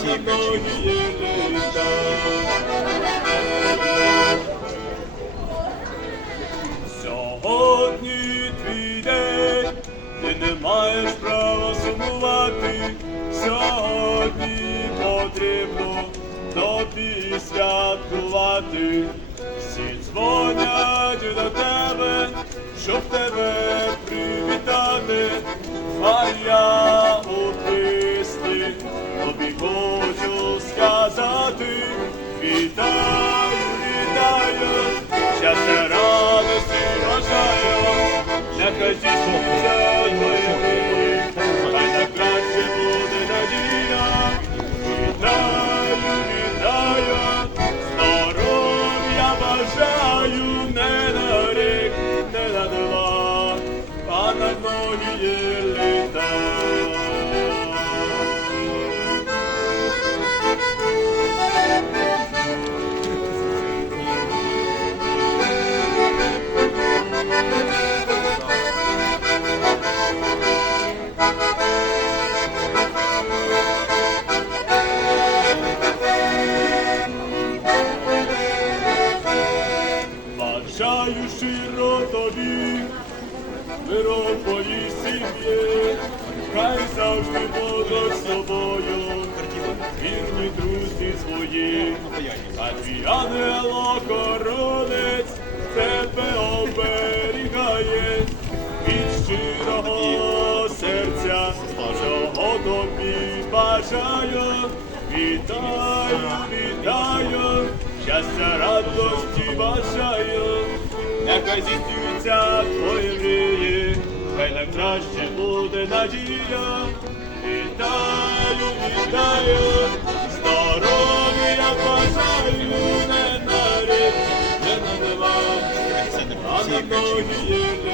многие літа. Сьогодні твій день, ти не маєш права сумувати. Сьогодні потрібно тобі святкувати. Всі дзвонять до тебе, щоб тебе привітати. А я сказати. Вітаю, вітаю, щастя радості бажаю, нехай здійсниться твої моєму, хай на краще буде надія. Вітаю, вітаю, здоров'я бажаю, щиро тобі, миру в твоїй сім'ї, хай завжди будуть з тобою, вірні друзі свої, а твій ангел-охоронець тебе оберігає від щирого серця, чого тобі бажаю, вітаю, вітаю, щастя, радості нехай здійснюються твої мрії, хай нам краще буде надія. Вітаю, вітаю, здоров'я бажаю, не на рік, не на дива, а на ноги.